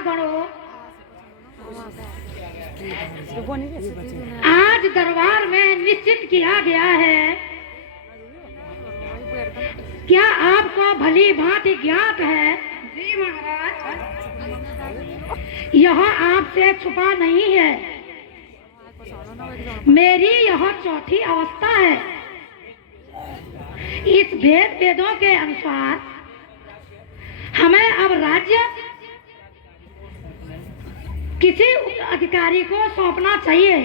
गणों, आज दरबार में निश्चित किया गया है, क्या आपको भली भांति ज्ञात है? जी महाराज। यह आपसे छुपा नहीं है। मेरी यह चौथी अवस्था है। इस वेदों के अनुसार हमें अब राज्य किसी अधिकारी को सौंपना चाहिए,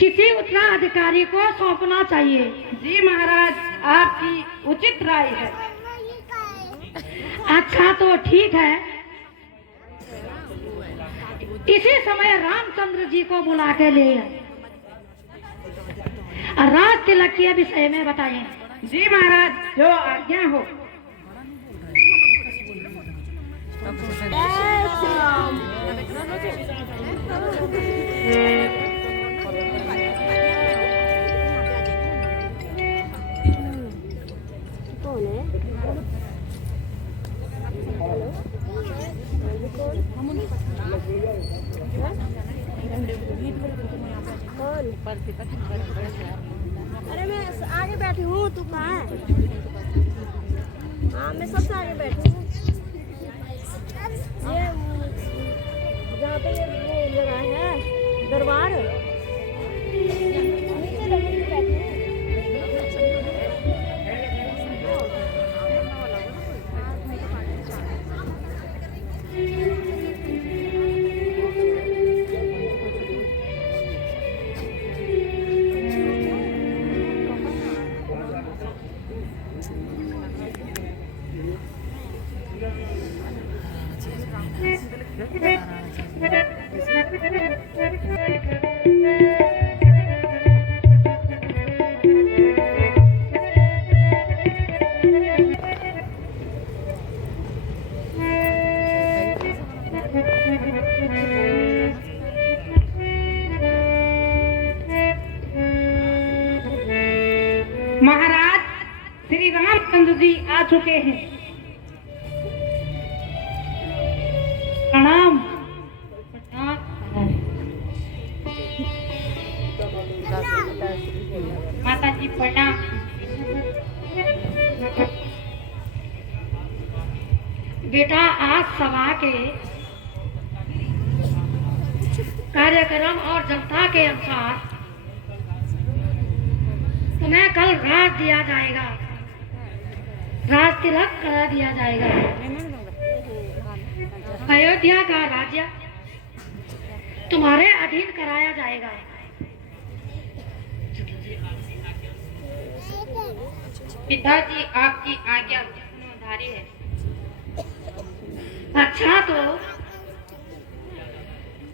किसी उत्तराधिकारी को सौंपना चाहिए। जी महाराज, आपकी उचित राय है। अच्छा तो ठीक है, इसी समय रामचंद्र जी को बुला के ले राज तिलक के विषय में बताएं। जी महाराज, जो आज्ञा हो। अरे मैं आगे बैठी हूँ, तू कहाँ है? हाँ मैं सबसे आगे बैठी हूँ। ये जहाँ पे ये जगह है दरबार, महाराज श्री रामचंद्र जी आ चुके हैं। प्रणाम। माता जी प्रणाम। बेटा, आज सभा के कार्यक्रम और जनता के अनुसार तुम्हें कल राज दिया जाएगा, राज तिलक करा दिया जाएगा। अयोध्या का राज्य तुम्हारे अधीन कराया जाएगा। पिताजी, आपकी आज्ञा सुनोधारी है। अच्छा तो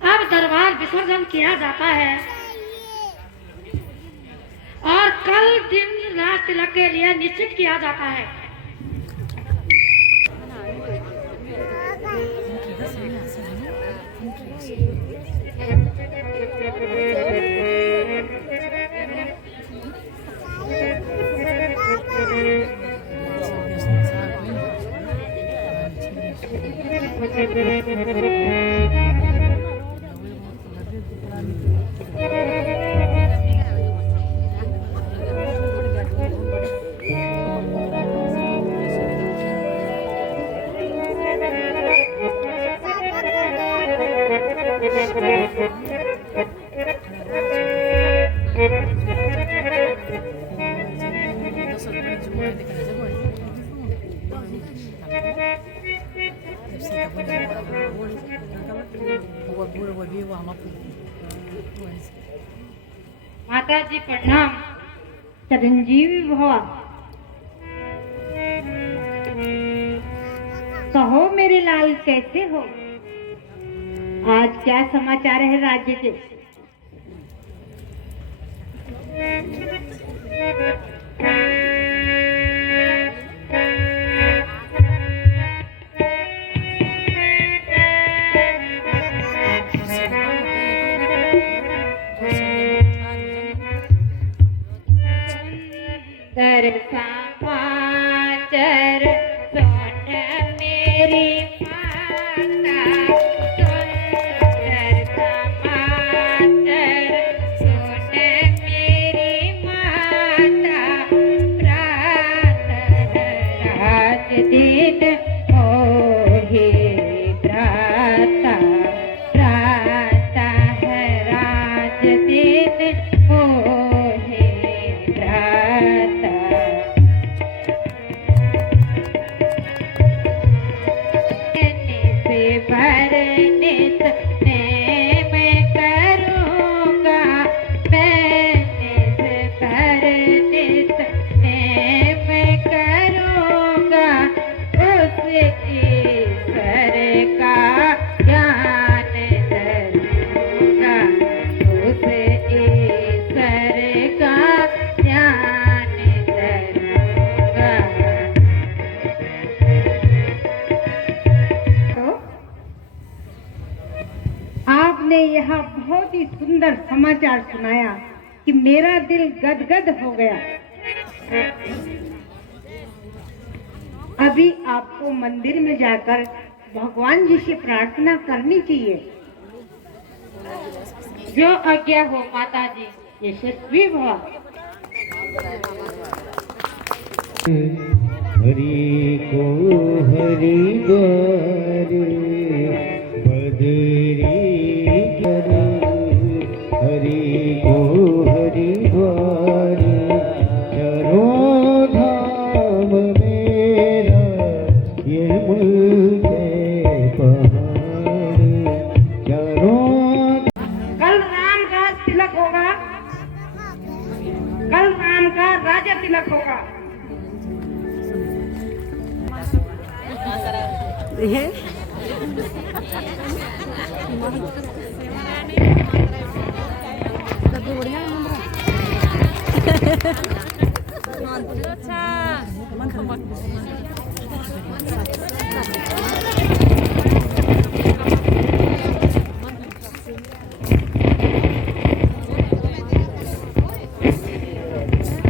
अब दरबार विसर्जन किया जाता है और कल दिन राज तिलक के लिए निश्चित किया जाता है। माता जी प्रणाम। चिरंजीवी भव। कहो मेरे लाल, कैसे हो? आज क्या समाचार है राज्य के? समाचार सुन मेरी बहुत ही सुंदर समाचार सुनाया कि मेरा दिल गदगद हो गया। अभी आपको मंदिर में जाकर भगवान जी से प्रार्थना करनी चाहिए। जो आज्ञा हो माता जी। यशस्वी भव। हरि को हरि द्वार बदरी कर, हरि को हरि द्वार चारों धाम मेरा ये मुल्के पहाड़ चारों। कल राम का तिलक होगा, कल राम का राजा तिलक होगा।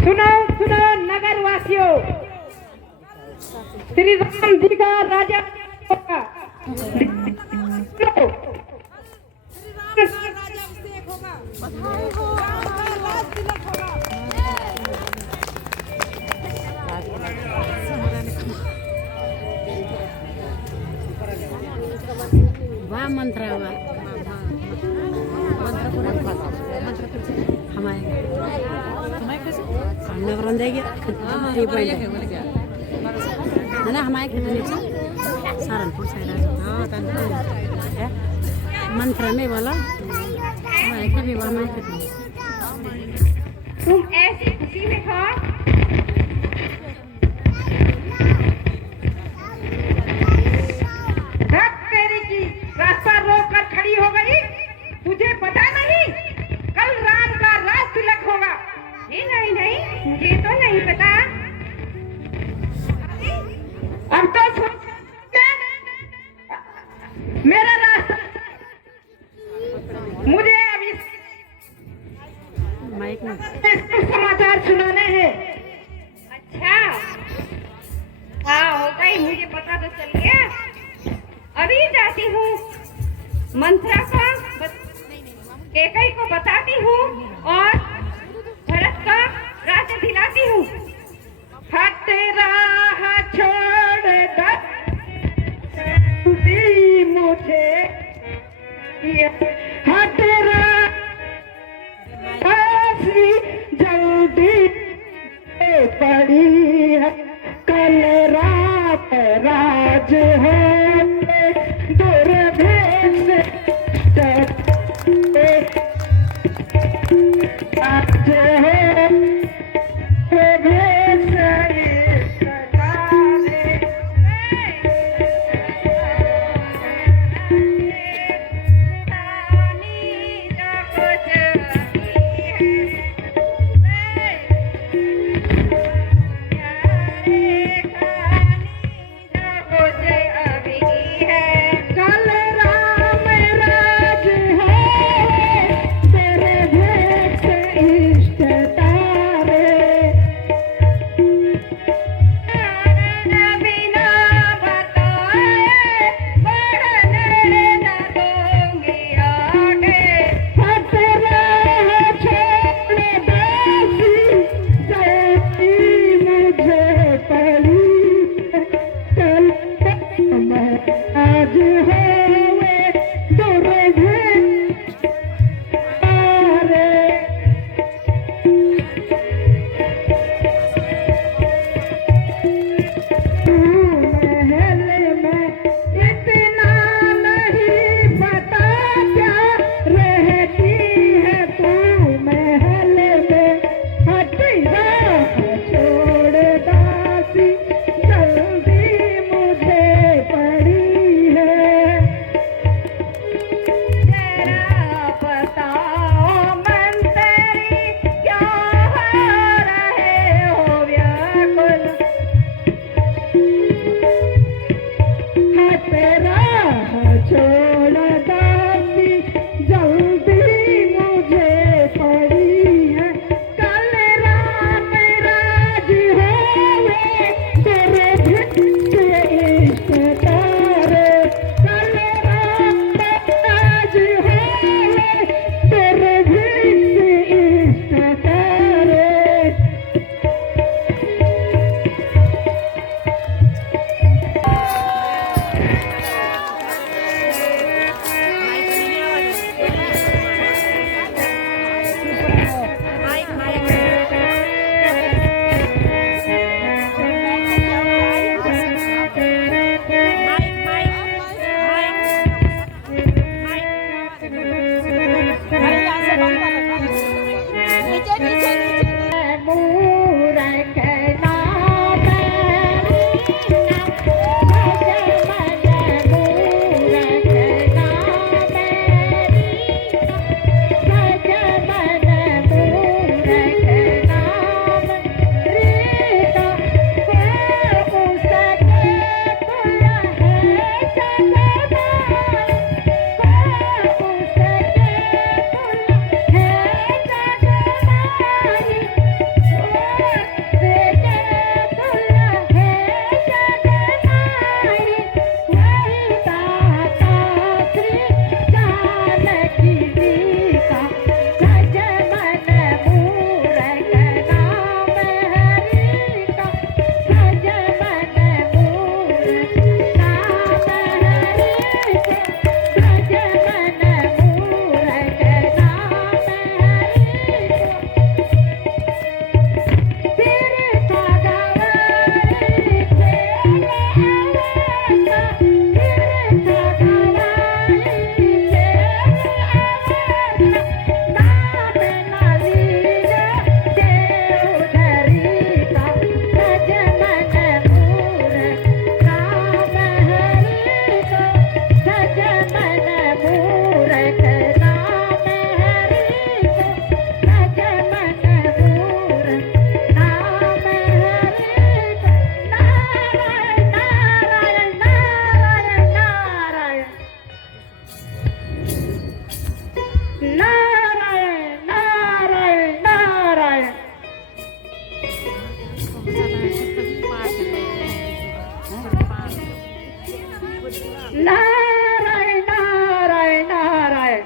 सुनो सुनो नगर वासियों, श्री राम जी का राजा होगा। वाह मंत्र हुआ हमारे देगी ना हमारे खेतने सहारनपुर मंत्र में बोला हमारे भी वहाँ तुम ऐसी खुशी में हो। तेरी की रास्ता रोक कर खड़ी हो गई। तुझे पता नहीं कल राम का राज तिलक होगा? नहीं नहीं मुझे तो नहीं पता। अब तो सुन मेरा रास्ता, मुझे अभी माइक में समाचार सुनाने हैं। अच्छा हाँ हो गई, मुझे पता तो चल गया। अभी जाती हूँ मंत्रा को कैकई को बताती हूँ और भरत का राज्य दिलाती हूँ। हट राह छोड़ दी मुझे, हट राह जल्दी पड़ी है। कल रात राज है दुर्भेद आज है दुर्भेद से नारायण नारायण नारायण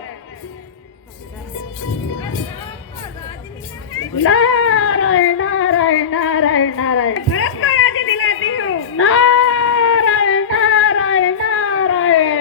नारायण नारायण नारायण नारायण भरत का राज्य दिलाती हूँ। नारायण नारायण नारायण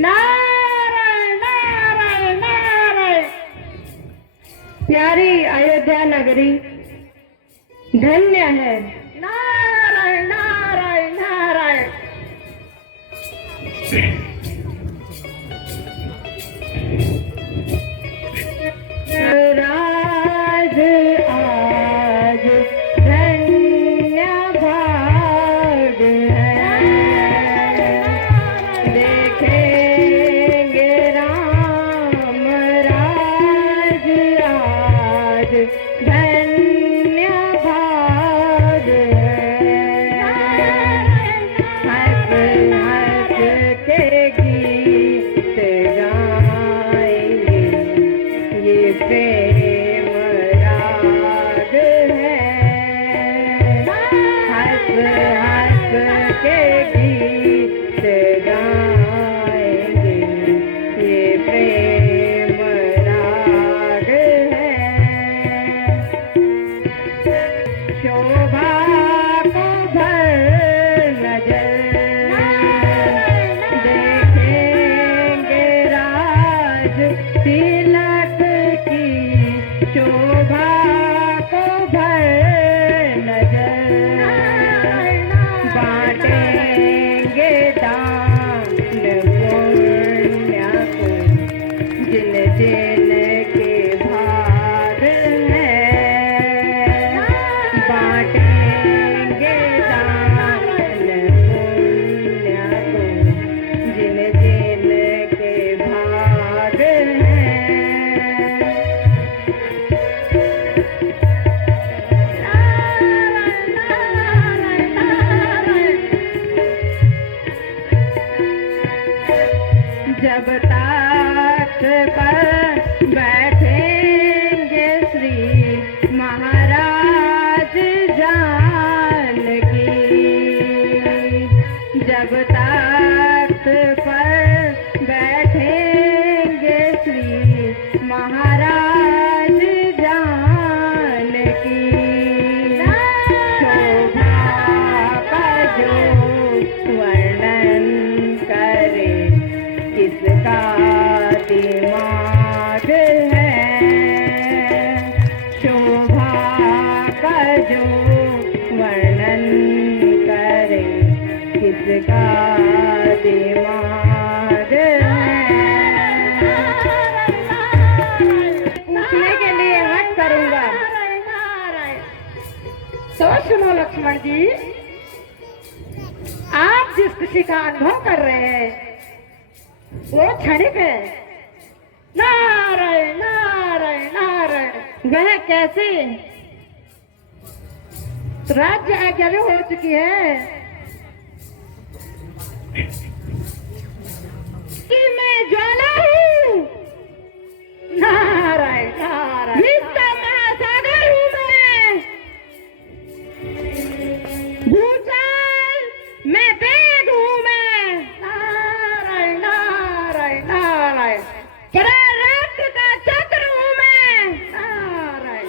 नारायण नारायण नारायण। प्यारी अयोध्या नगरी धन्य है। नारायण नारायण नारायण। राज आज धन्य भाग है, देखेंगे राम राज आज धन्य भाग है। हंस हंस के गीत गाएंगे, ये प्रेम राग है। हंस हंस के गीत गाएंगे, ये प्रेम राग है। शोभा को भर नजर देखेंगे राज तिलक की। शोभा को भर नजर बांटेंगे दान पुण्य को, जिन जिन के भाग है। बांटेंगे दान पुण्य को, जिन जिन के भाग है। जब तख्त पर बैठेंगे श्री महाराज जानकी। जब तख्त पर बैठेंगे श्री महाराज जानकी। शोभा का जो वर्णन करे, किसका दिमाग है। शोभा का जो वर्णन करे, किसका दिमाग है। पूछने के लिए हट करूंगा तो सुनो लक्ष्मण जी, आप जिस खुशी का अनुभव कर रहे हैं वो क्षणिक है। नारायण नारायण नारायण। वह कैसे? राज्य आज्ञा भी हो चुकी है कि मैं ज्वाला हूँ। नारायण नारायण। विश्व महासागर हूँ मैं। भूचाल मैं वेद हूँ मैं। नारायण नारायण नारायण। राष्ट्र का चक्र हूँ मैं। नारायण।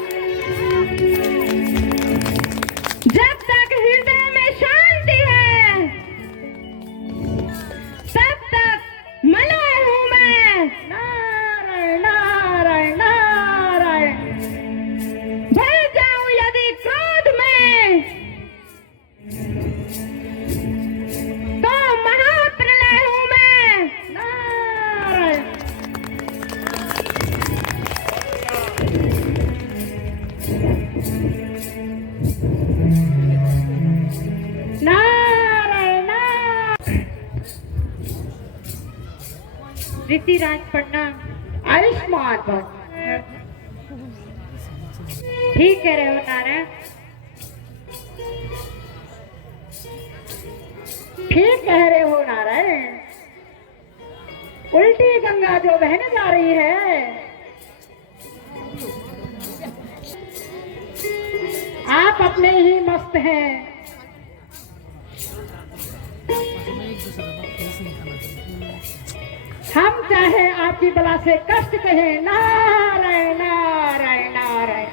जब तक हृदय में शांति है तब तक मलय हूँ मैं। ऋषि राज पढ़ना। आयुष्मान भव। ठीक कह रहे हो नारायण। ठीक कह रहे हो नारायण। उल्टी गंगा जो बहने जा रही है, आप अपने ही मस्त हैं। हम चाहे आपकी बला से कष्ट कहें, नारायण नारायण नारायण।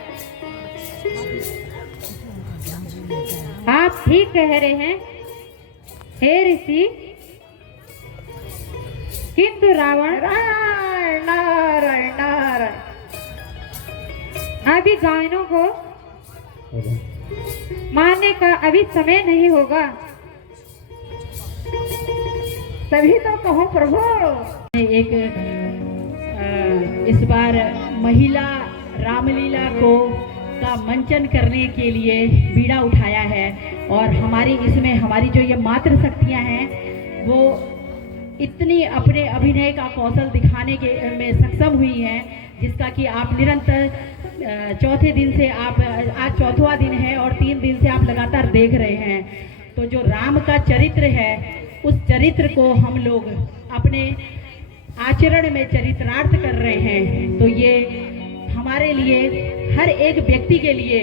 आप ठीक कह रहे हैं हे ऋषि, किंतु रावण नारायण नारायण नारायण। अभी गायों को मारने का अभी समय नहीं होगा। तभी तो कहो प्रभु। एक इस बार महिला रामलीला को का मंचन करने के लिए बीड़ा उठाया है, और हमारी इसमें हमारी जो ये मातृ शक्तियाँ हैं वो इतनी अपने अभिनय का कौशल दिखाने के में सक्षम हुई हैं, जिसका कि आप निरंतर चौथे दिन से आप आज चौथा दिन है और 3 दिन से आप लगातार देख रहे हैं। तो जो राम का चरित्र है उस चरित्र को हम लोग अपने आचरण में चरित्रार्थ कर रहे हैं। तो ये हमारे लिए, हर एक व्यक्ति के लिए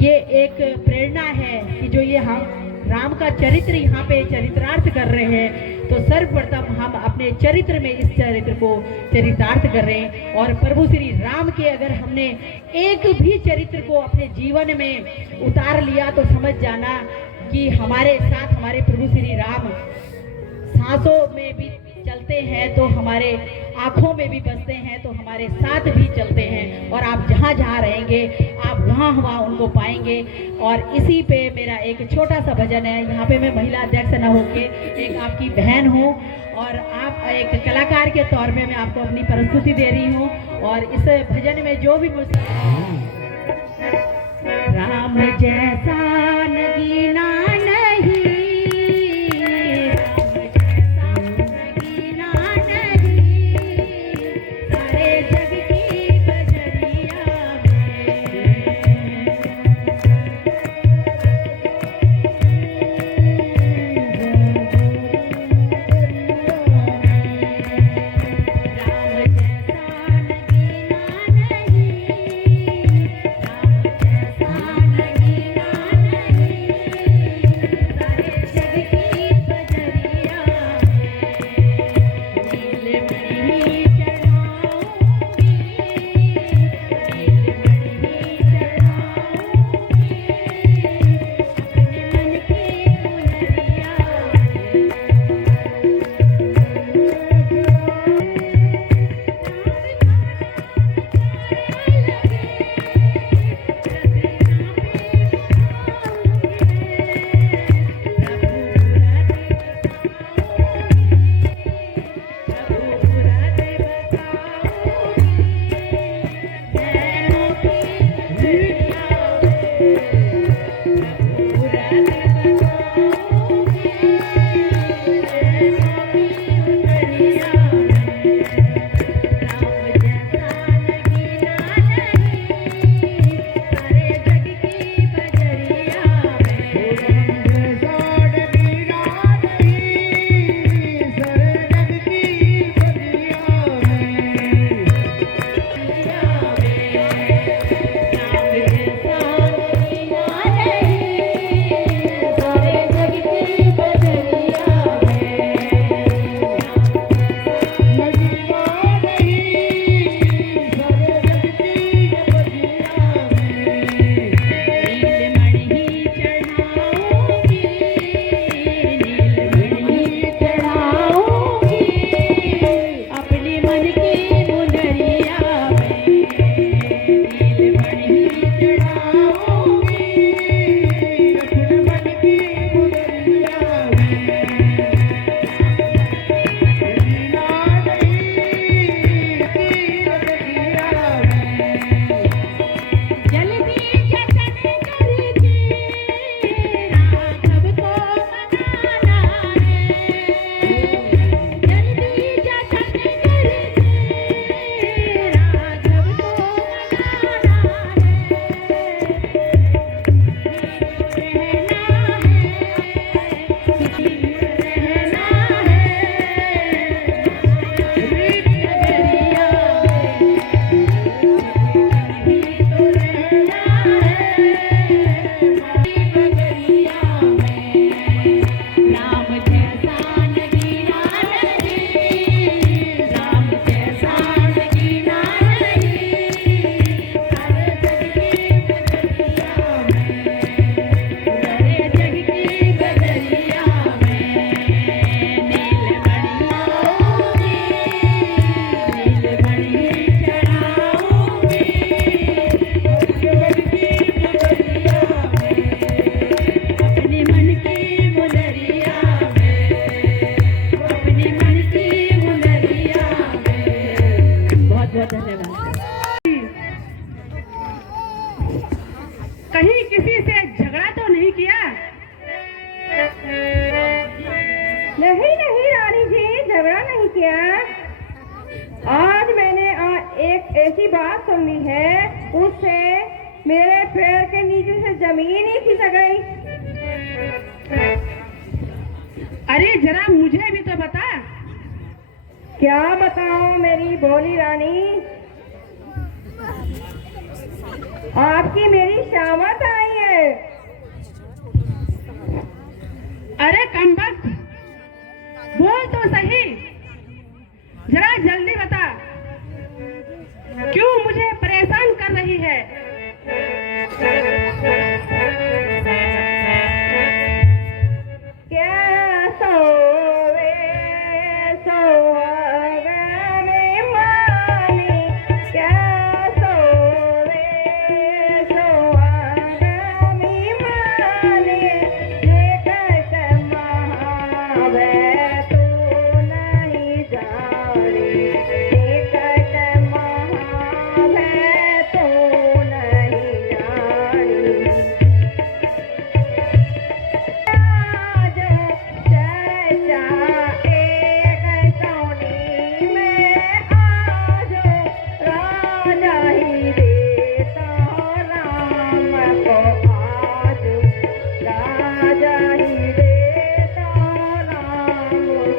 ये एक प्रेरणा है कि जो ये हम राम का चरित्र यहाँ पे चरित्रार्थ कर रहे हैं, तो सर्वप्रथम हम अपने चरित्र में इस चरित्र को चरितार्थ कर रहे हैं। और प्रभु श्री राम के अगर हमने एक भी चरित्र को अपने जीवन में उतार लिया तो समझ जाना कि हमारे साथ हमारे प्रभु श्री राम सांसों में भी चलते हैं, तो हमारे आँखों में भी बसते हैं, तो हमारे साथ भी चलते हैं। और आप जहाँ जहाँ रहेंगे आप वहाँ उनको पाएंगे। और इसी पे मेरा एक छोटा सा भजन है। यहाँ पे मैं महिला अध्यक्ष न होके एक आपकी बहन हूँ, और आप एक कलाकार के तौर पे मैं आपको अपनी प्रस्तुति दे रही हूँ। और इस भजन में जो भी मुझसे राम जैसा नगीना नहीं, राम जैसा नगीना नहीं नहीं रानी जी, झगड़ा नहीं किया। आज मैंने एक ऐसी बात सुनी है, उससे मेरे पैर के नीचे से जमीन ही खिसक गई। अरे जरा मुझे भी तो बता। क्या बताऊं मेरी भोली रानी, आपकी मेरी शामत आई है। अरे कमबख्त, बोल तो सही, जरा जल्दी बता, क्यों मुझे परेशान कर रही है? क्या सोवे सोहागा में मानी, क्या सोवे सोहागा में मानी, ये कसम है तू नहीं जानी, ये कसम है तू नहीं जानी। आज चर्चा एक सोनी में, आज राजा ही देता राम को, आज राजा ही देता राम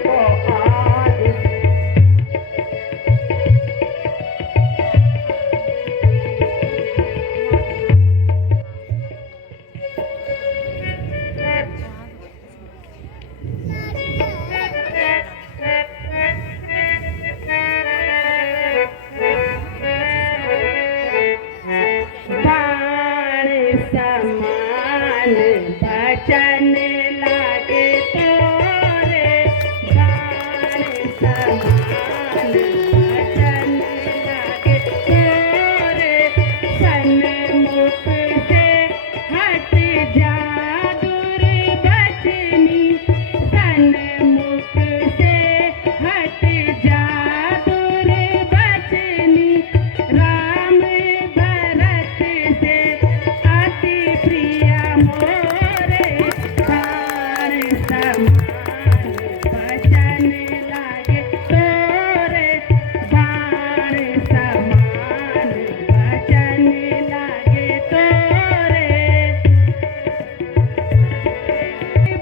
को आज। बाण समान बचन लागे तोरे, बाण समान बचन लागे तोरे, सन्मुख से हट जा दुर्बचनी, सन्मुख से हट जा दुर्बचनी, राम भरत से अति प्रिय मोरे, बाण समान बचन लागे तोरे, बाण समान बचन लागे तोरे।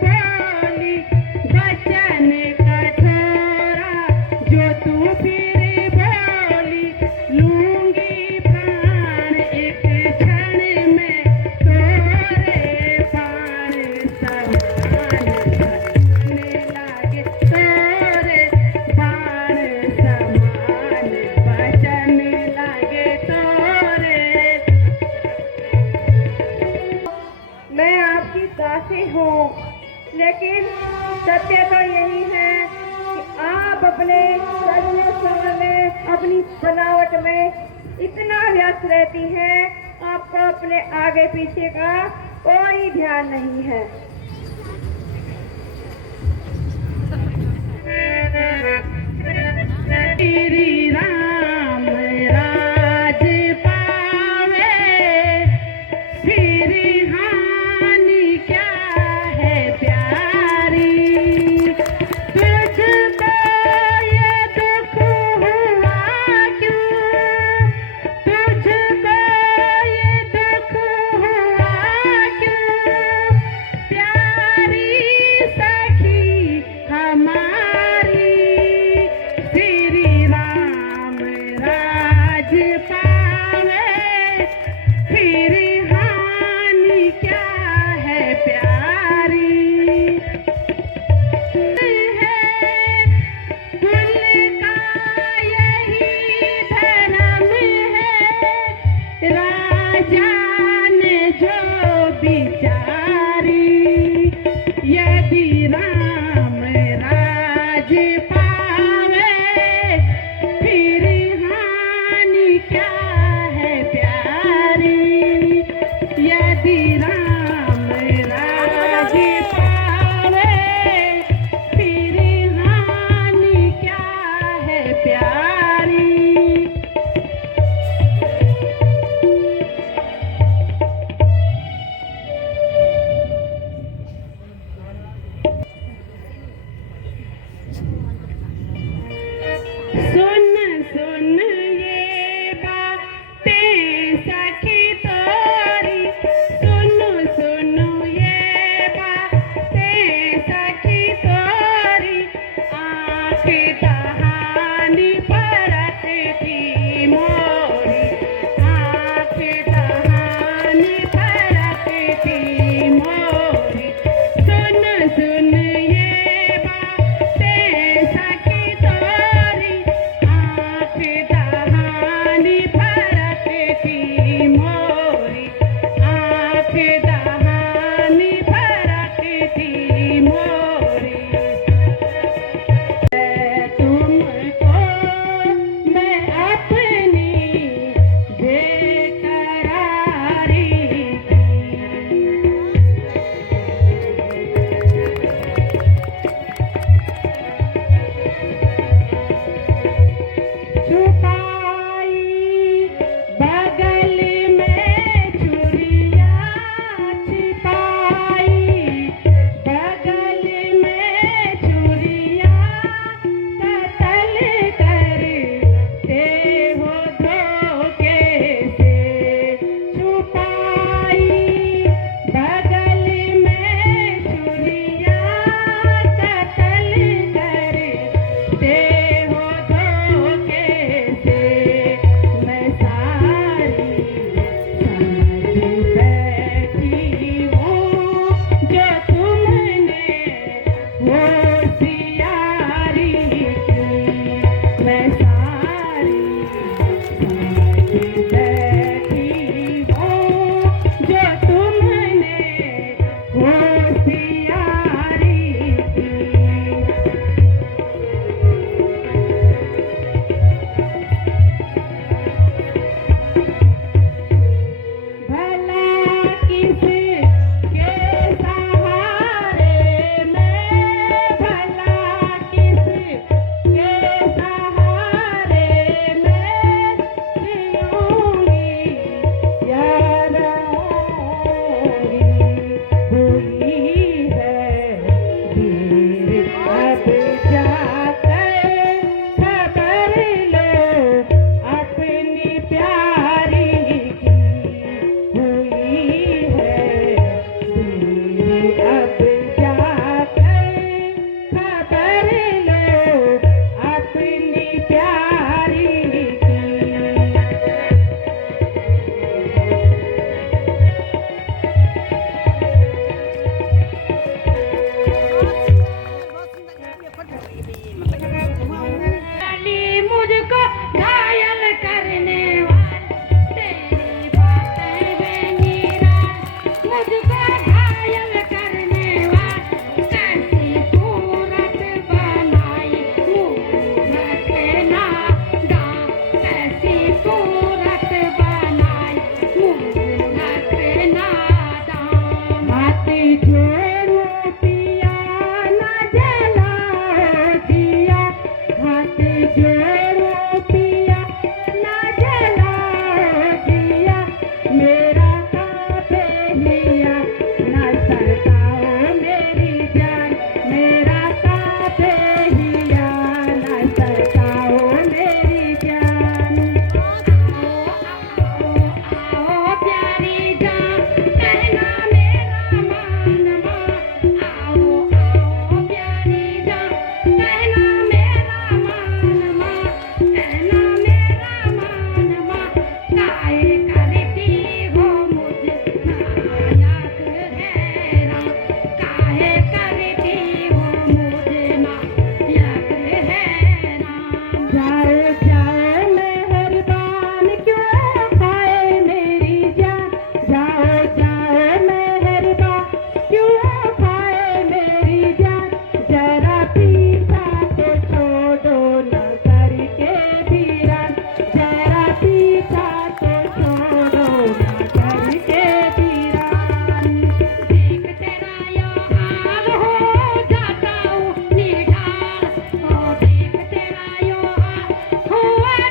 बोली बचन कठोरा, जो तू फिर बोली, लूंगी प्राण एक क्षण में तोरे, बाण समान बचन लागे तोरे, बाण समान बचन लागे तोरे। मैं आपकी दासी हूँ, लेकिन सत्य तो यही है कि आप अपने सजने संवरने, अपनी बनावट में इतना व्यस्त रहती हैं, आपको अपने आगे पीछे का कोई ध्यान नहीं है। श्री राम राज पावे, फिर हानि क्या है प्यारी, तुझको ये दुख हुआ क्यों, तुझको ये दुख हुआ क्यों, होशियारी की मैं सारी समझ बैठी हूँ जो तुमने होशियारी की। भला किसके सहारे मैं, भला किसके सहारे मैं जिऊंगी या रहूंगी। हुई है देर अब जाकर खबर लो अपनी प्यारी की। हुई है देर अब जाकर खबर लो अपनी प्यारी की। अली मुझको घायल करने वाली तेरी बातें बेनीरान, मुझको घायल करने वाली कैसी सूरत बनाई मूरत नादान, कैसी सूरत बनाई मूरत नादान। हाथ जोड़ो पिया न जलाओ दिया, हाथ जोड़ो पिया न जलाओ दिया, मेरा काबे हिया न सड़काओ मेरी जान, मेरा काबे हिया न सड़काओ मेरी जान। आओ प्यारी जान कहना मेरा मानमा, आओ प्यारी जान कहना मेरा मानमा, कहना मेरा मानमा। काहे करती हो मुझे नायक हैरान, काहे करती हो मुझे नायक हैरान। जाओ जाओ मेहरबान क्यों खाए मेरी जान, जाओ जाओ मेहरबान क्यों खाए मेरी जान। जरा पीछा तो छोड़ो न करके वीरान, जरा पीछा तो छोड़ो न करके वीरान। देख तेरा यो हाल हो जाता हूँ निढाल, ओ देख तेरा यो हाल हो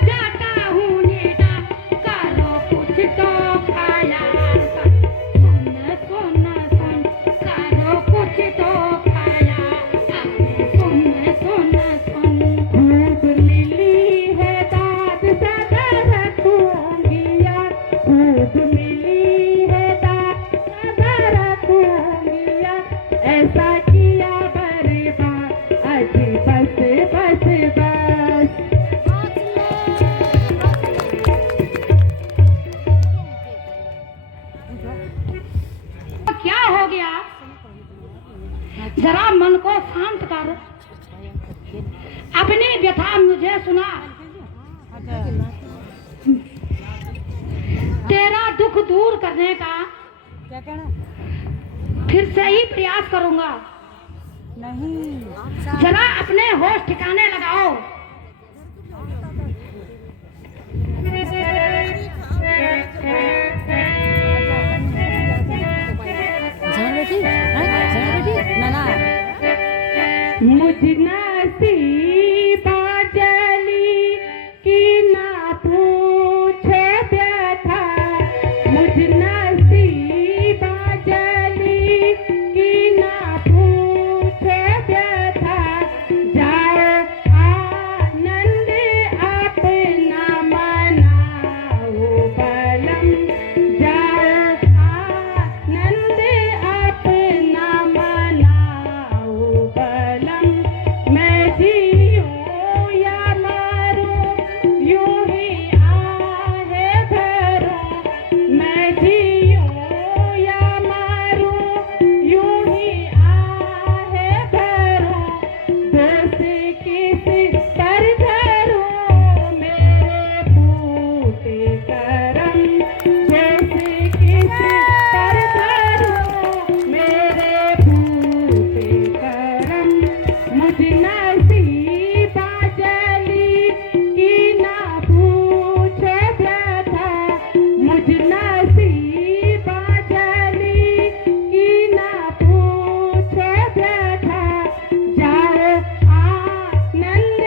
जाता हूँ निढाल। करो कुछ तो ख्याल कर, सुन सुन सुन करो कुछ तो ख्याल कर, सुन सुन सुन। खूब मिली है दाद सदा रखूंगी याद, खूब मिली है दाद सदा रखूंगी याद। ऐसा किया बर्बाद अजी बस बस बस। क्या हो गया? जरा मन को शांत कर, अपनी व्यथा मुझे सुना। तेरा दुख दूर करने का फिर से ही प्रयास करूंगा। नहीं, जरा अपने होश ठिकाने लगाओ। मुझ नसीबा जली की ना पूछे व्यथा, मुझ नसीबा जली की ना पूछे व्यथा। जाओ आनंद अपना मनाओ बलम, जाओ आनंद अपना मनाओ बलम। मैं जीऊं मुझ नसीबा जली की ना पूछे व्यथा, मुझ नसीबा जली की ना पूछे व्यथा, जाओ आनंद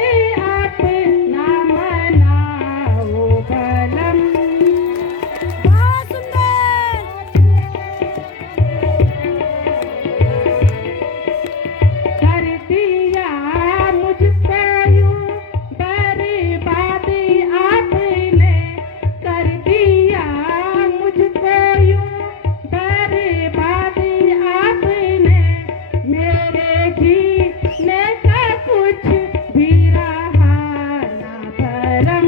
अपना मनाओ बलम। बहुत सुंदर। कर दिया मुझको यूं बर्बादी आपने, कर दिया मुझको यूं बर्बादी आपने, मेरे जीने का कुछ भी रहा ना भरम,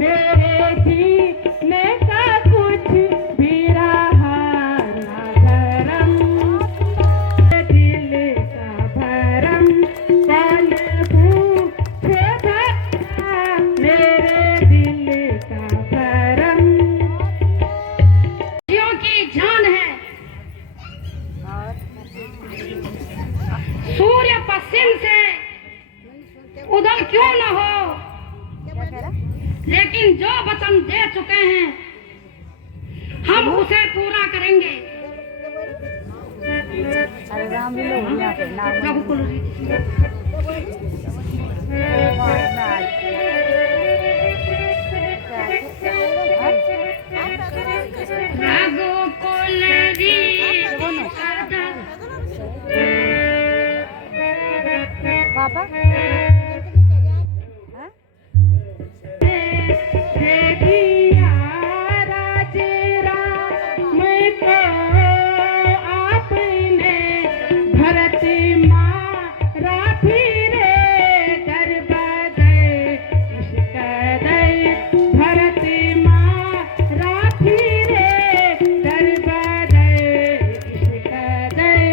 मेरे जीने का कुछ भी रहा ना भरम, दिल का भरम कौन पूछे भला, मेरे दिल का भरम। जियों की जान है, सूर्य पश्चिम से उदय क्यों न हो, लेकिन जो वचन दे चुके हैं हम उसे पूरा करेंगे। रघुकुल रघुकुल पापा दिया राजे राम को आपने, भरत मारा फिरे दरबदर इश्क दर, भरत मारा फिरे दरबदर इश्क दर।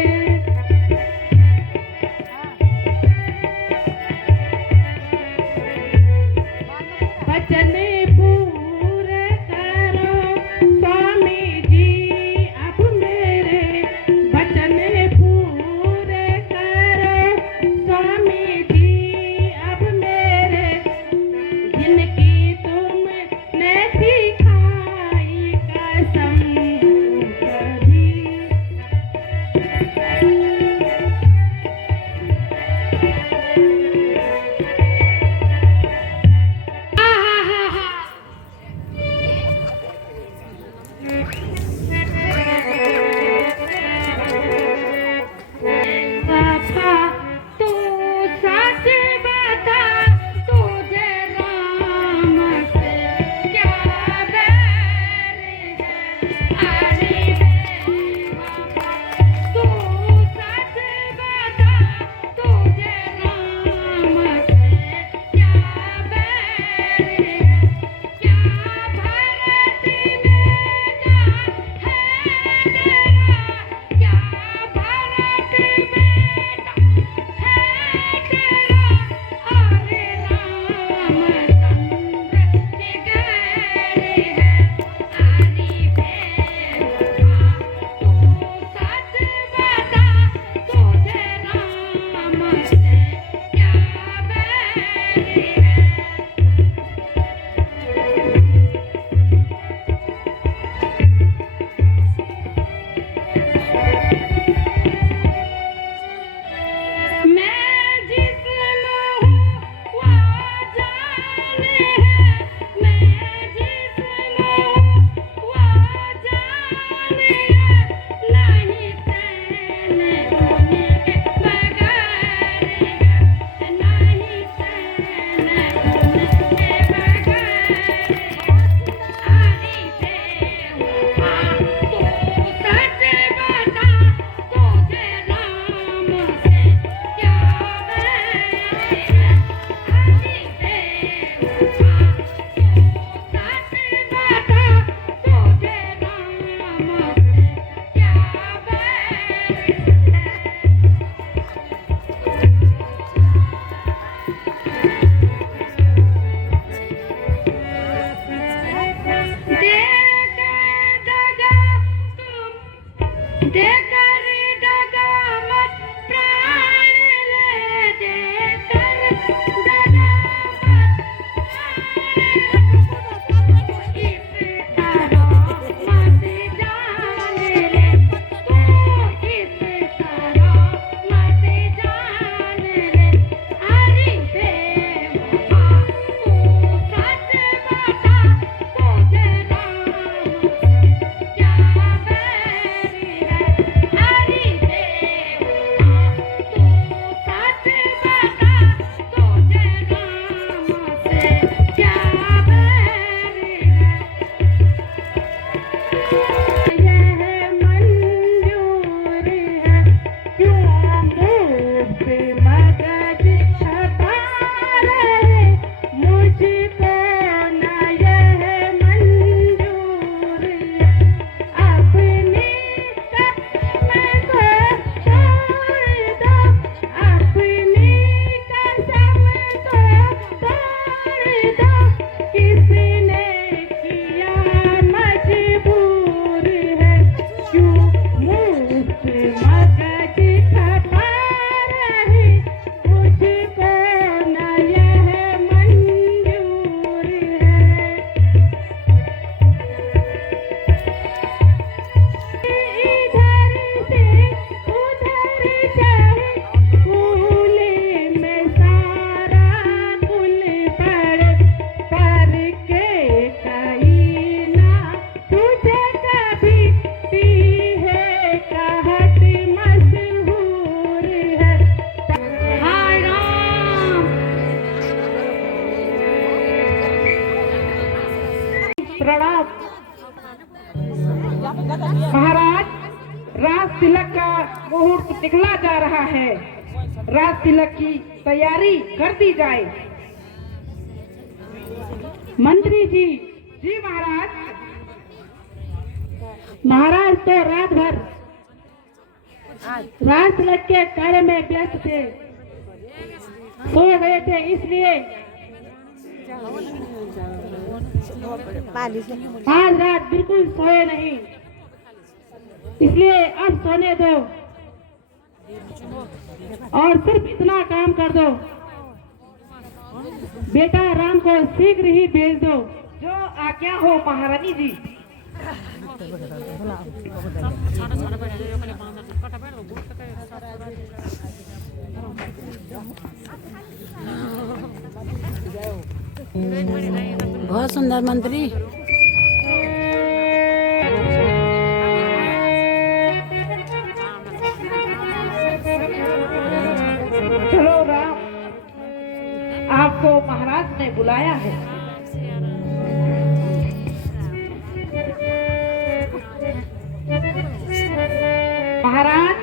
निकला जा रहा है। राज तिलक की तैयारी कर दी जाए। मंत्री जी, जी महाराज। महाराज तो रात भर राज तिलक के कार्य में व्यस्त थे, सो गए थे, इसलिए आज रात बिल्कुल सोए नहीं, इसलिए अब सोने दो और सिर्फ इतना काम कर दो, बेटा राम को शीघ्र ही भेज दो। जो आज्ञा हो महारानी जी। बहुत सुंदर मंत्री। चलो राम, आपको महाराज ने बुलाया है। महाराज,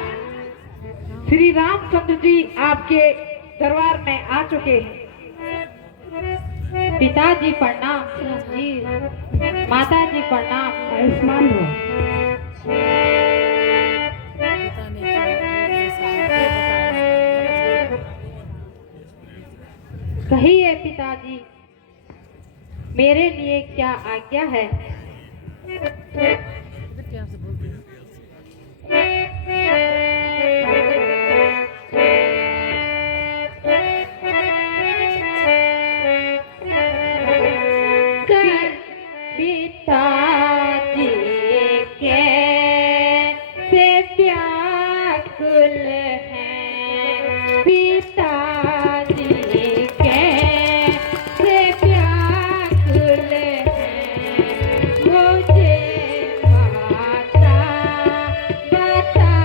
श्री रामचंद्र जी आपके दरबार में आ चुके हैं। पिताजी प्रणाम। जी माताजी प्रणाम। आयुष्मान हो। कहिए पिताजी, मेरे लिए क्या आज्ञा है? पिताजी कैसे व्याकुल हैं, पिताजी कैसे व्याकुल हैं, मुझे माता बता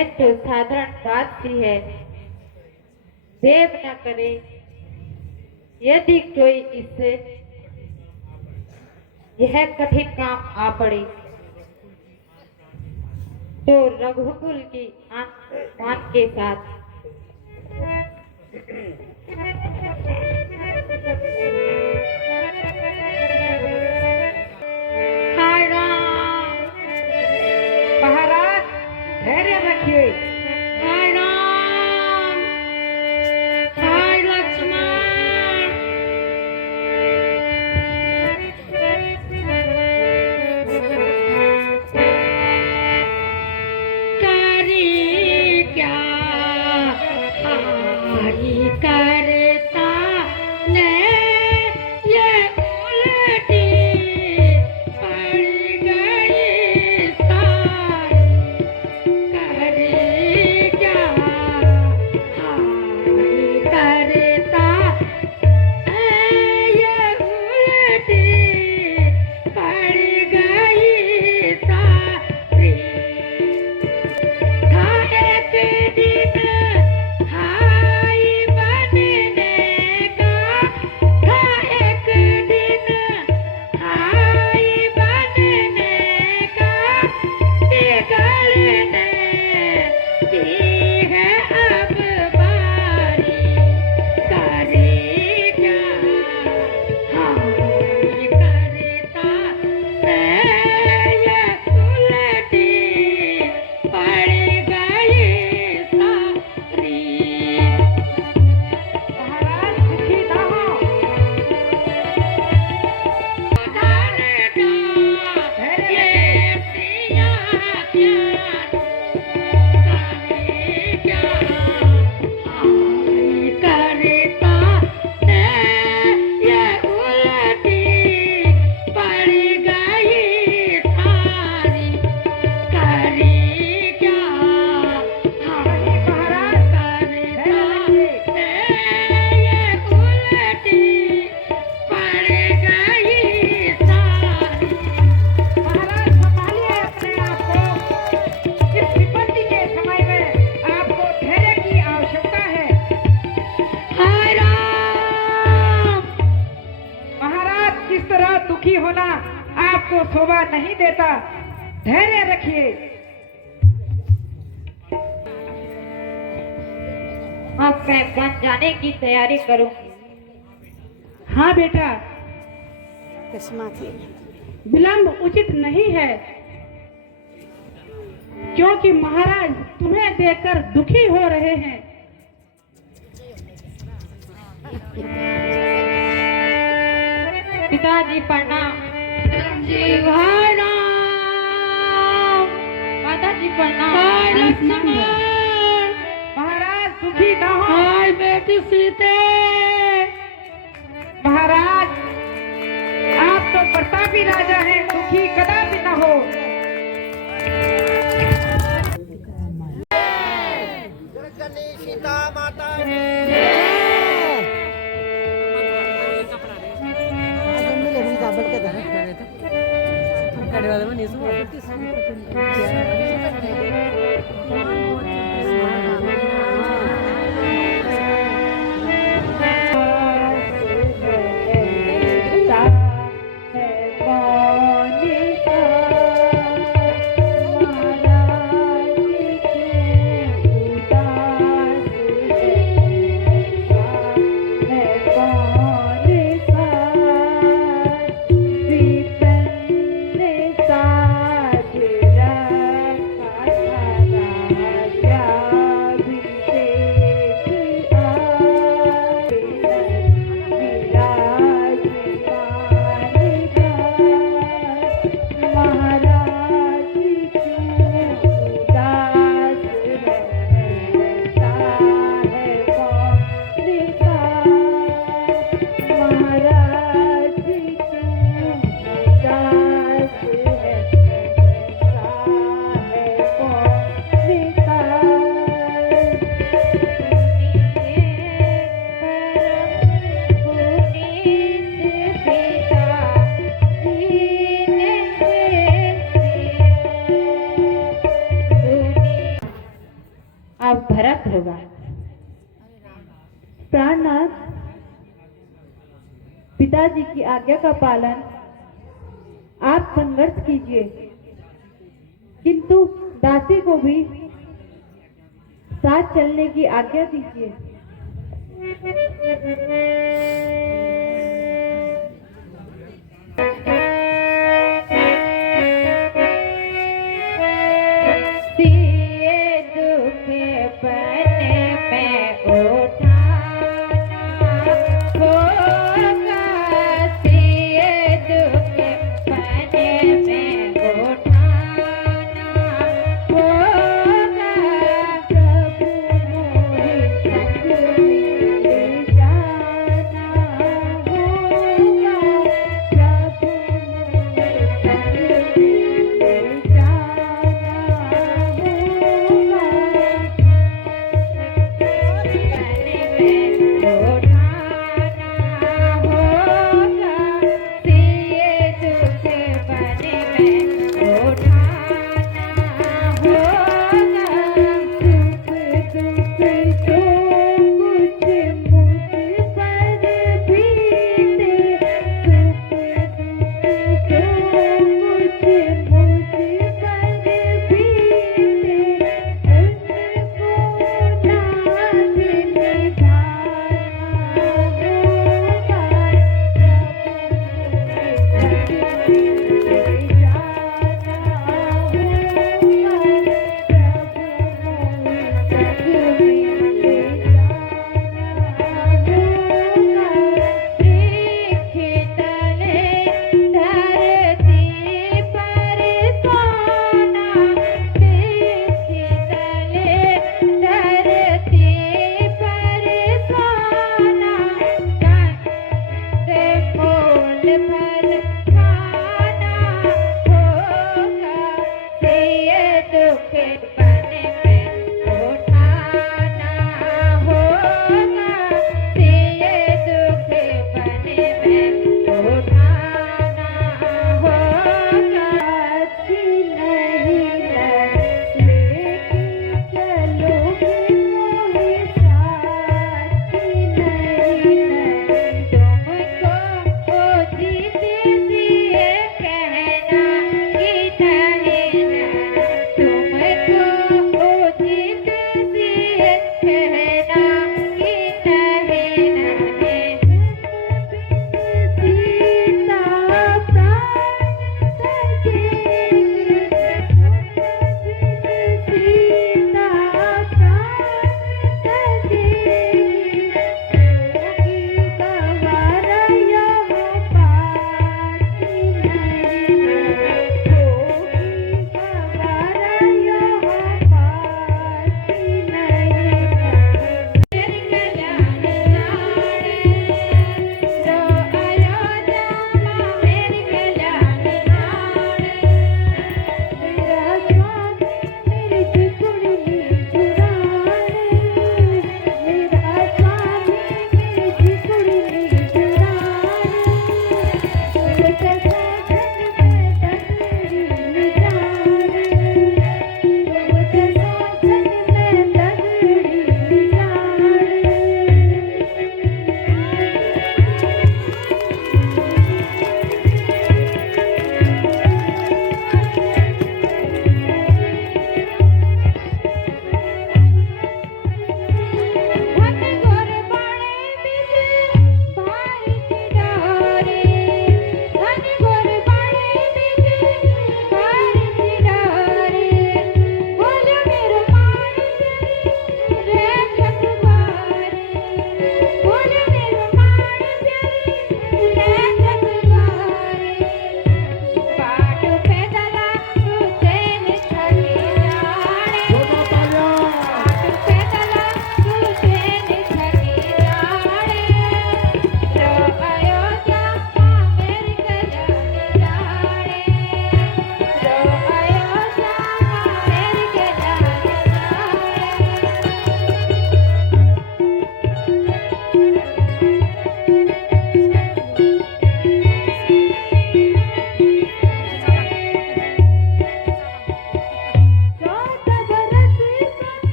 यह तो साधारण बात सी है। देव न करे यदि कोई इससे यह कठिन काम आ पड़े तो रघुकुल की मान के साथ हाय राम, महाराज धैर्य रखिए। हाय राम, हाय लक्ष्मण। करी क्या हारी करता ने ये उल्टी पड़ गई सारी। करी क्या हारी करता ये उल्टी पड़ गई सारी। था एक दिन हाई बनने का, था एक दिन हाई बनने का, बिगड़ने की है अब बारी। करे क्या हाई करता मैं ये उल्टी पड़ गई सारी। महाराज दुखी न हो। महाराज संभालिए अपने आप को। इस विपत्ति के समय में आपको धैर्य की आवश्यकता है। हाय राम, महाराज किस तरह दुखी होना आपको शोभा नहीं देता। धैर्य रखिए। अब मैं बन जाने की तैयारी करूं। हाँ बेटा, कस्मा थी विलंब उचित नहीं है, क्योंकि महाराज तुम्हें देखकर दुखी हो रहे हैं। पिताजी प्रणाम। जी हाय राम, माताजी प्रणाम। हाय लक्ष्मण, महाराज दुखी न हो। हाय बेटी सीते। महाराज आप तो प्रतापी राजा हैं, दुखी कदापि न हो। विपिन साज प्राणनाथ, पिताजी की आज्ञा का पालन आप संघर्ष कीजिए, किंतु दासी को भी साथ चलने की आज्ञा दीजिए।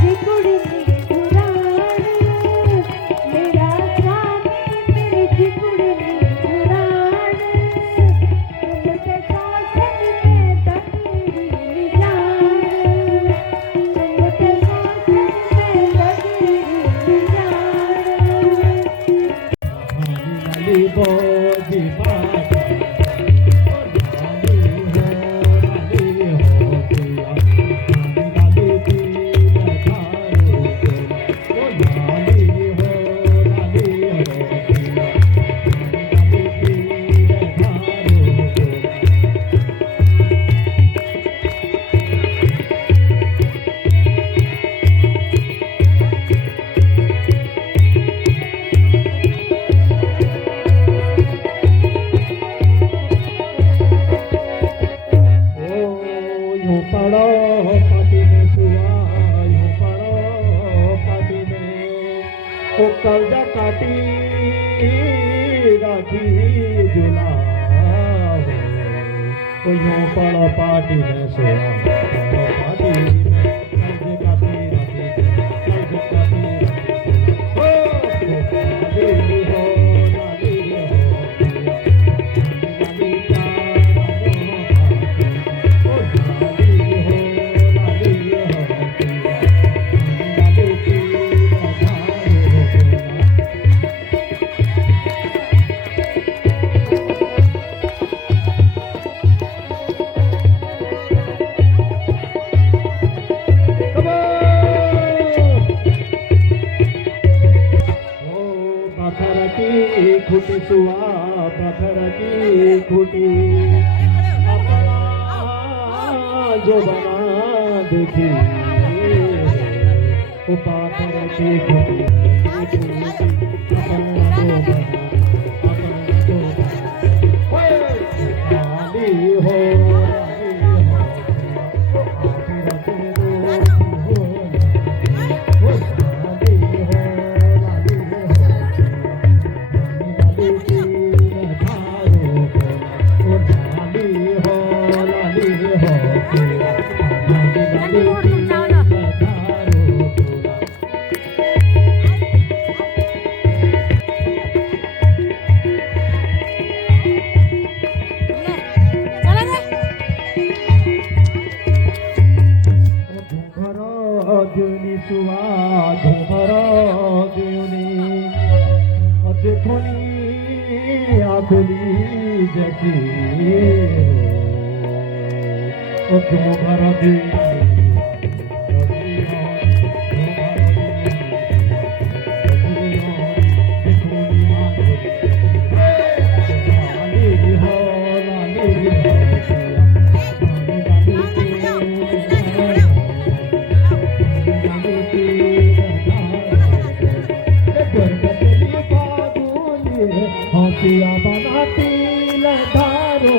चिकुड़नी धुरान, मेरा स्वामी मेरी चिकुड़नी धुरान, तुमसे सासन में बदली जान, तुमसे सासन में बदली जान। लाली बोझी बाबा कर्जा काटी राखी झूला हो यूं पड़ा पार्टी में सोया पार्टी में कर्जा काटी राखी कर्जा काटी राखी हो खुटी सुआ पत्थर की खुटी अपना जो बना देखी वो पत्थर की खुटी जैसी ओ क्यों भरा दी बनाती लधारो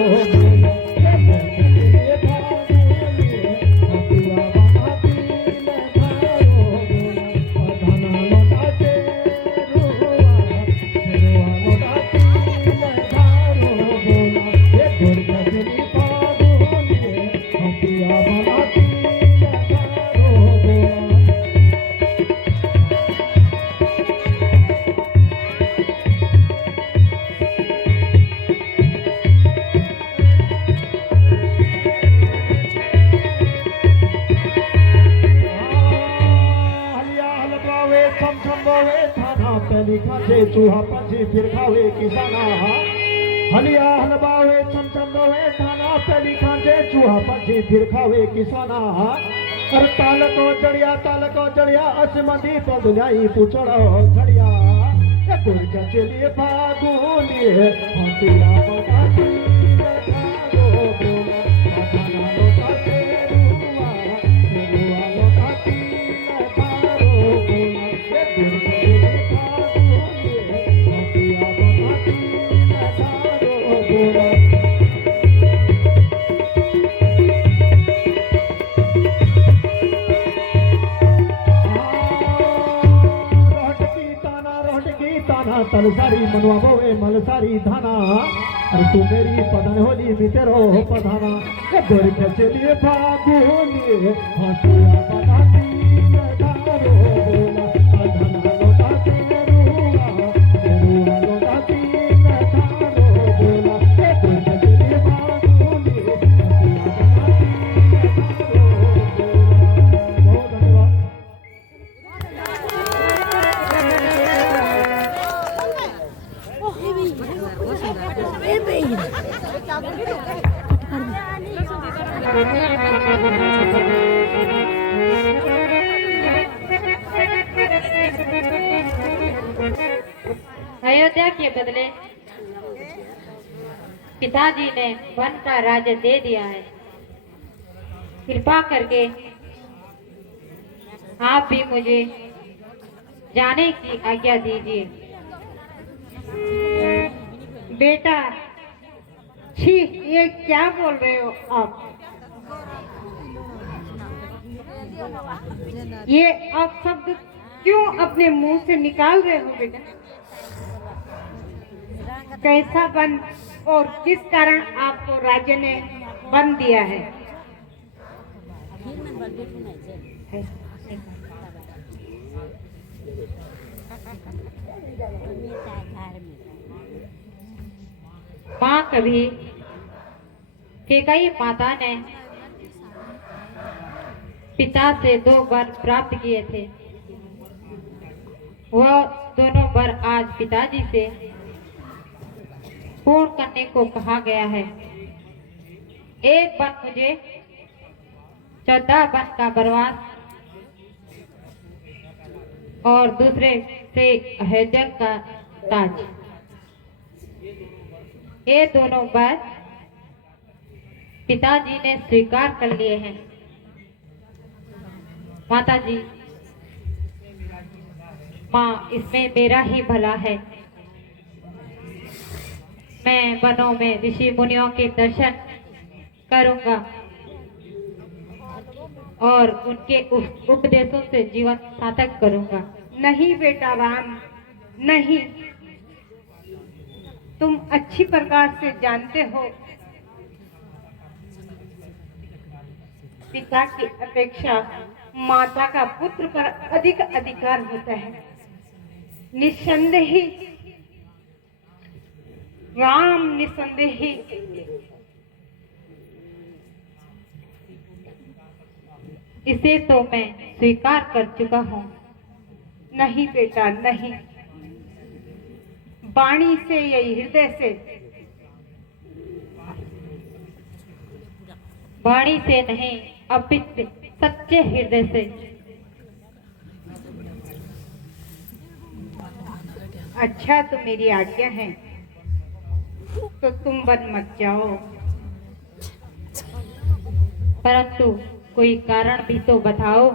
खाजे चूहा पंछी फिर खावे किसाना हलिया हलबावे चमचंदोवे थाना पहली खाजे चूहा पंछी फिर खावे किसाना और ताल को जड़िया असमंदी तो दुनियाई पुछड़ो झड़िया कुल चलिए फागुनी हंसिया बताती तलसारी मनवा बोवे मलसारी धाना अरे तू मेरी पदन होली भी तेरो पधाना गोरी के चलिए फागुनी हंसिया बताती अयोध्या के बदले पिताजी ने वन का राज्य दे दिया है। कृपा करके आप भी मुझे जाने की आज्ञा दीजिए। बेटा, छी, ये क्या बोल रहे हो आप? ये आप शब्द क्यों अपने मुंह से निकाल रहे हो बेटा? कैसा वन और किस कारण आपको राज्य ने वन दिया है? माँ कभी कैकेयी माता ने पिता से 2 वर प्राप्त किए थे। वह दोनों वर आज पिताजी से पूर्ण करने को कहा गया है। एक वर मुझे 14 वन का वनवास और दूसरे से अयोध्या का ताज। ये दोनों वर पिताजी ने स्वीकार कर लिए हैं। माताजी, माँ, इसमें मेरा ही भला है। मैं वनों में ऋषि मुनियों के दर्शन करूंगा और उनके उपदेशों से जीवन सार्थक करूंगा। नहीं बेटा राम, नहीं। तुम अच्छी प्रकार से जानते हो पिता की अपेक्षा माता का पुत्र पर अधिक अधिकार होता है। निस्संदेह ही राम, निस्संदेह ही इसे तो मैं स्वीकार कर चुका हूँ। नहीं बेटा, नहीं। वाणी से या हृदय से? वाणी से नहीं, अपितु सच्चे हृदय से। अच्छा, तो मेरी आज्ञा है, तो तुम वन मत जाओ। परंतु कोई कारण भी तो बताओ।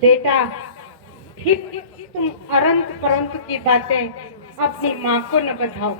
बेटा, फिर तुम अनंत परंतु की बातें अपनी माँ को न बताओ।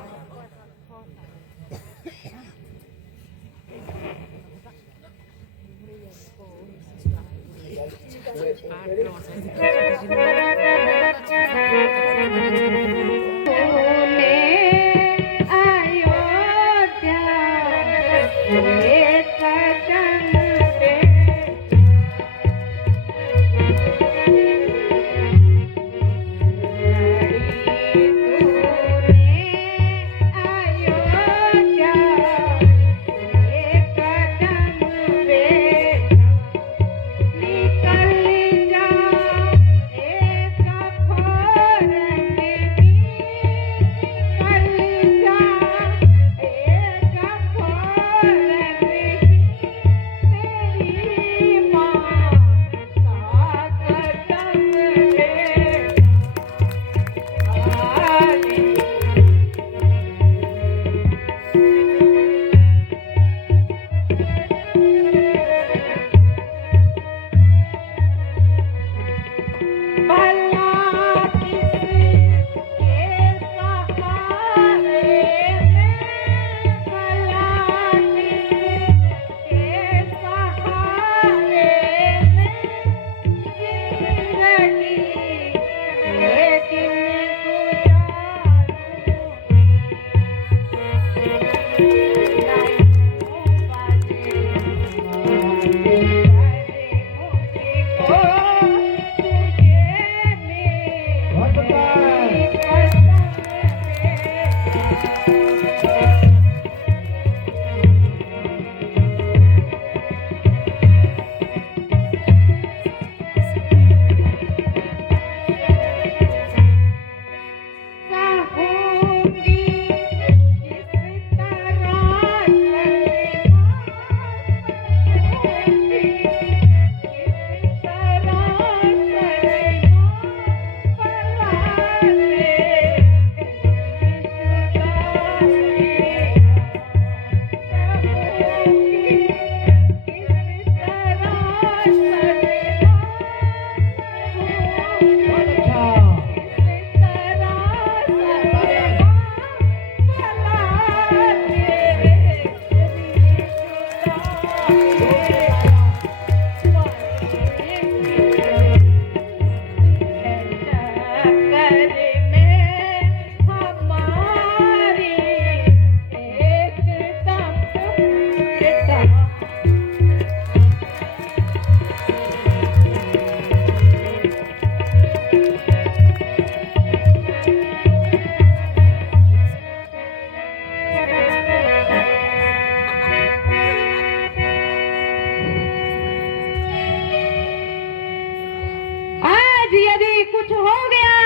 कुछ हो गया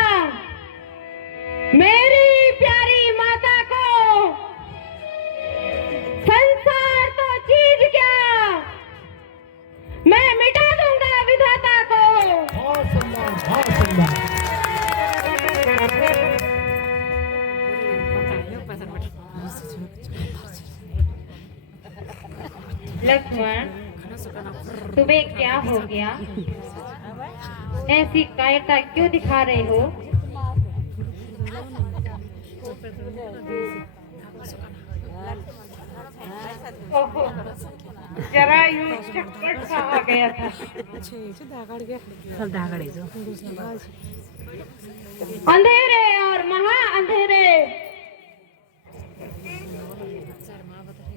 मेरी प्यारी माता को संसार तो चीज क्या, मैं मिटा दूंगा विधाता को। बहुत सुंदर, बहुत सुंदर। लक्ष्मण, तुम्हें क्या हो गया? ऐसी कायरता क्यों दिखा रहे हो? ओहो, जरा यूं चक्कर सा आ गया था। अंधेरे और महा अंधेरे,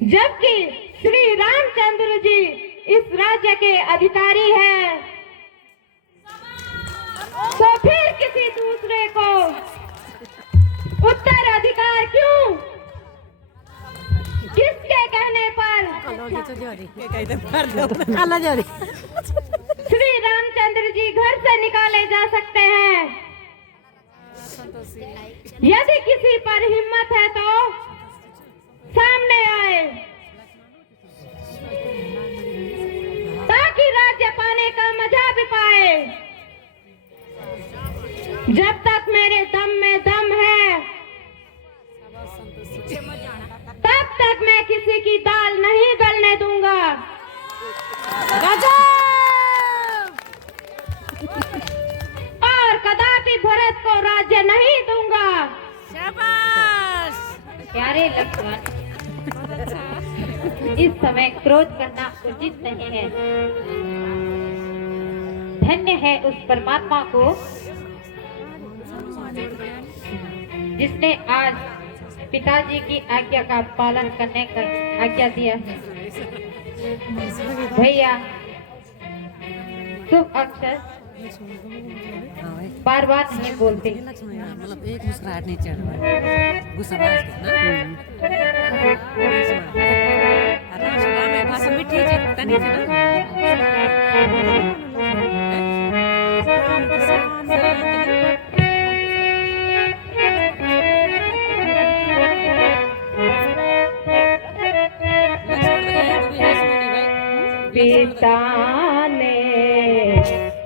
जबकि श्री रामचंद्र जी इस राज्य के अधिकारी हैं, तो फिर किसी दूसरे को उत्तराधिकार क्यों? किसके कहने पर श्री रामचंद्र जी घर से निकाले जा सकते हैं? यदि किसी पर हिम्मत है तो सामने आए, ताकि राज्य पाने का मजा भी पाए। जब तक मेरे दम में दम है, तब तक मैं किसी की दाल नहीं गलने दूंगा। और कदापि भरत को राज्य नहीं दूंगा। प्यारे लक्ष्मण, इस समय क्रोध करना उचित नहीं है। धन्य है उस परमात्मा को जिसने आज पिताजी की आज्ञा का पालन करने का आज्ञा दिया है। भैया, शुभ अक्षर बार बार नहीं बोलते। मतलब एक मुस्कुराहट नहीं चढ़ रहा गुस्सा भाषा मीठी तनी से पिता ने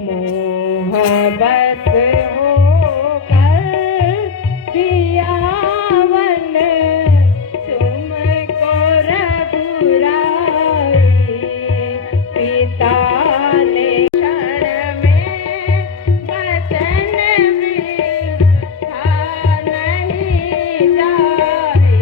मोहब्बत होकर दिया वन तुमको रघुराई। पिता ने क्षण में वचन भी था नहीं जाई।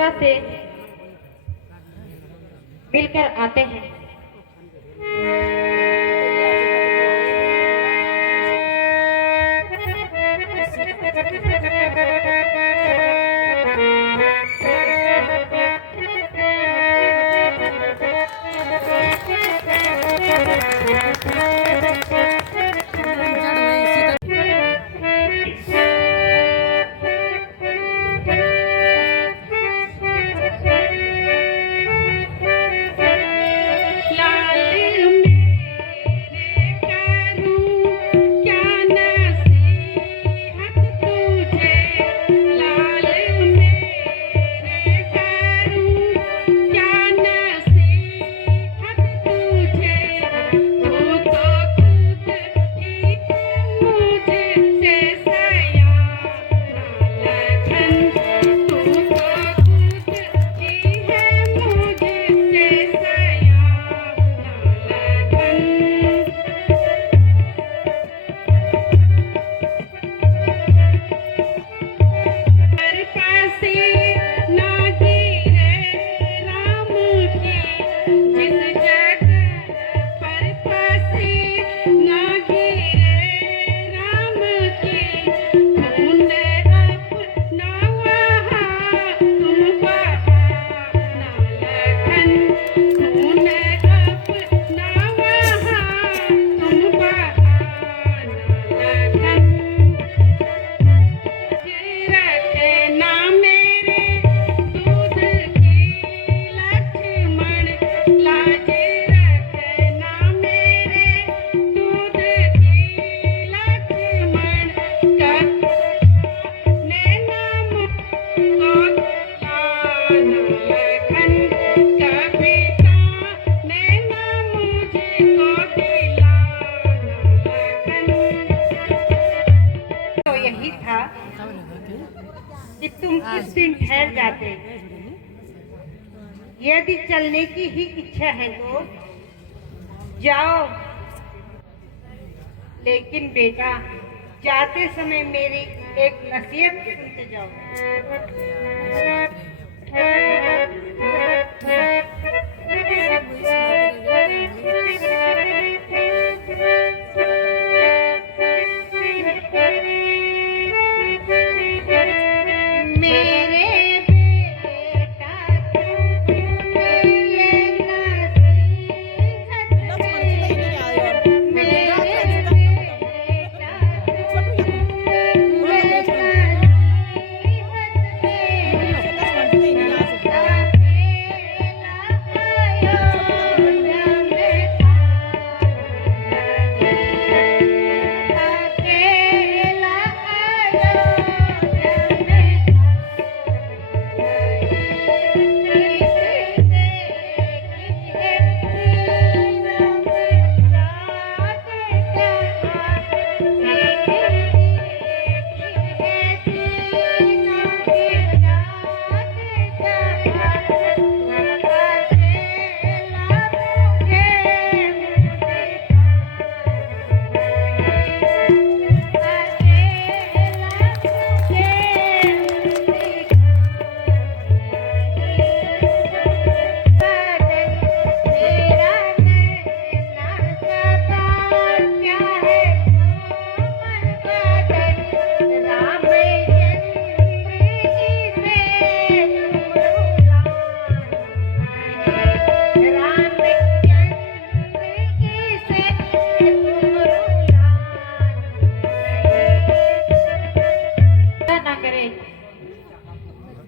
मथुरा से मिलकर आते हैं। यही था कि तुम किस दिन ठहर जाते। यदि चलने की ही इच्छा है तो जाओ, लेकिन बेटा जाते समय मेरी एक नसीहत सुनते जाओ।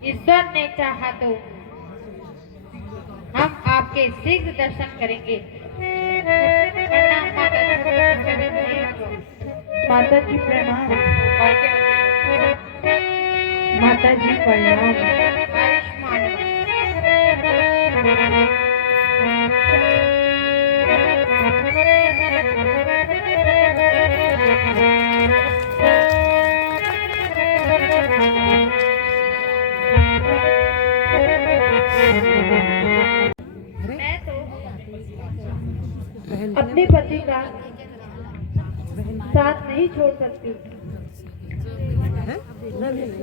ईश्वर ने चाहा तो हम आपके शीघ्र दर्शन करेंगे। प्रणाम माता जी। प्रणाम माता जी। प्रणाम। अपने पति का साथ नहीं छोड़ सकती।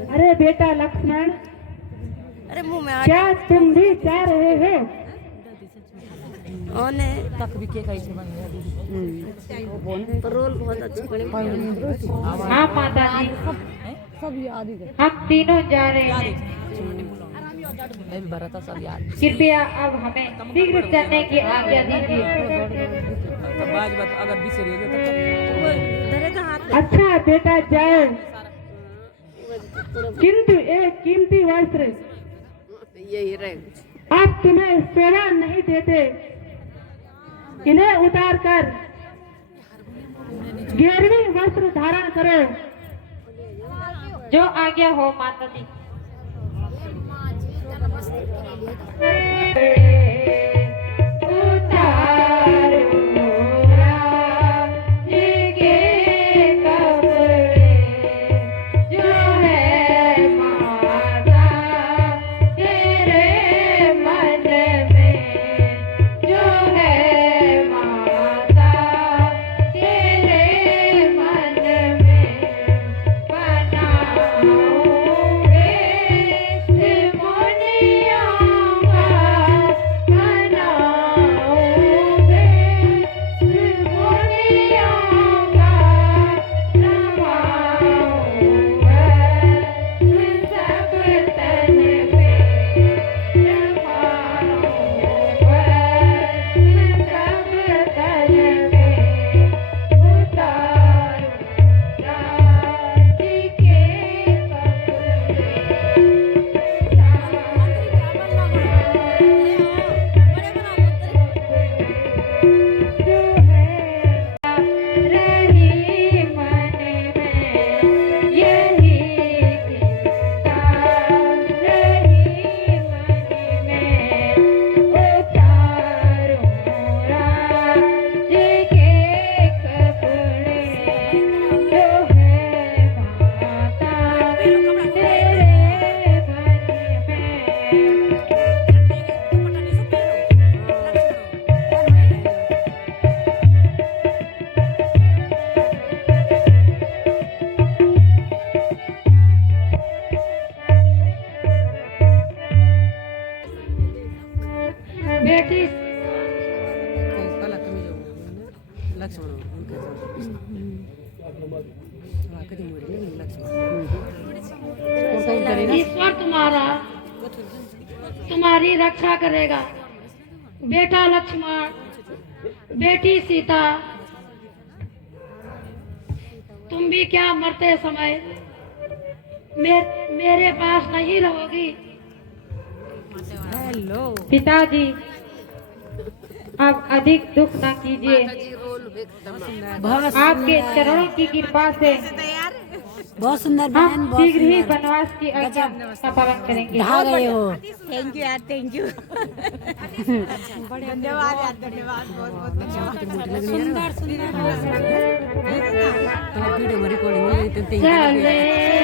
अरे बेटा लक्ष्मण, क्या तुम भी चाह रहे हो? हाँ माता जी, हम तीनों जा रहे हैं। कृपया अब हमें शीघ्र चलने की आज्ञा दीजिए। अच्छा बेटा जाओ, किंतु एक कीमती वस्त्र आप तुम्हें सेवा नहीं देते, इन्हें उतार कर 11वीं वस्त्र धारण करो। जो आज्ञा हो माता जी। बेटी ईश्वर तुम्हारी रक्षा करेगा। बेटा लक्ष्मण, बेटी सीता, तुम भी क्या मरते समय मेरे पास नहीं रहोगी। पिताजी, अब अधिक दुख न कीजिए। आपके चरणों की कृपा से बहुत सुंदर हम बहन, बहुत शीघ्र ही सुंदर। वनवास की आज्ञा का पालन करेंगे। ढा गए हो। थैंक यू यार, थैंक यू। धन्यवाद यार, धन्यवाद, बहुत बहुत सुंदर सुंदर चले